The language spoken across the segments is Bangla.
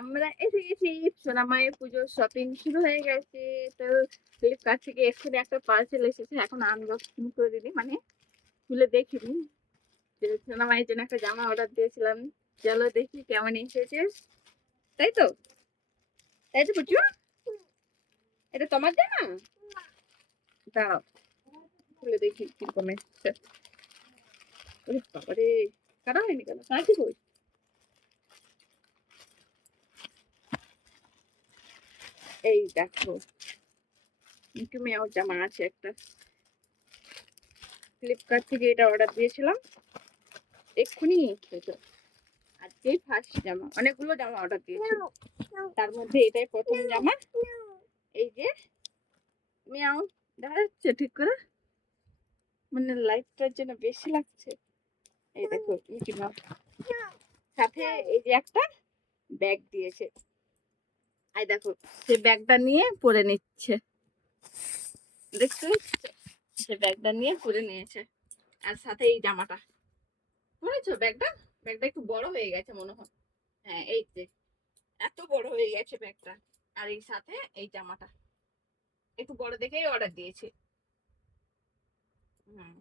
আমরা এসে গেছি। সোনামায়ের পুজোর শপিং শুরু হয়ে গেছে। তো ফ্লিপকার্ট থেকে এক্ষুনি একটা পার্সেল এসেছে, এখন আনবক্সিং করে দিদি, মানে খুলে দেখিনি। যে সোনামায়ের জন্য একটা জামা অর্ডার দিয়েছিলাম, চলো দেখি কেমন এসেছে। তাই তো, তাই তো পুচু, এটা তোমার জামা? দাও খুলে দেখি কিরকম এসেছে। ওরে বাবারে, কাটা হয়নি কেন, কাটি কই? এই দেখো, মিঠু মেয়ের জামা আছে একটা, ফ্লিপকার্ট থেকে এটা অর্ডার দিয়েছিলাম এক্ষুনি। আজকেই ফার্স্ট জামা, অনেকগুলো জামা অর্ডার দিয়েছি, তার মধ্যে এটাই প্রথম জামা। এই যে মিয়াও, দেখা যাচ্ছে ঠিক করে? মানে লাইটটার জন্য বেশি লাগছে। এই দেখো মিকি মাউস, সাথে এই যে একটা ব্যাগ দিয়েছে। এই দেখো, সে ব্যাগটা নিয়ে পরে নিচ্ছে, দেখতে পাচ্ছ? সে ব্যাগটা নিয়ে পরে নিয়েছে, আর সাথে এই জামাটা পরেছো। ব্যাগটা ব্যাগটা একটু বড় হয়ে গেছে মনে হয়। হ্যাঁ এই যে এত বড় হয়ে গেছে ব্যাগটা। আর এই সাথে এই জামাটা একটু বড় দেখেই অর্ডার দিয়েছি। হুম,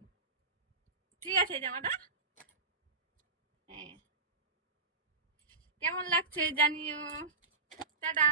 ঠিক আছে জামাটা। হ্যাঁ, কেমন লাগছে জানিও। টাটা।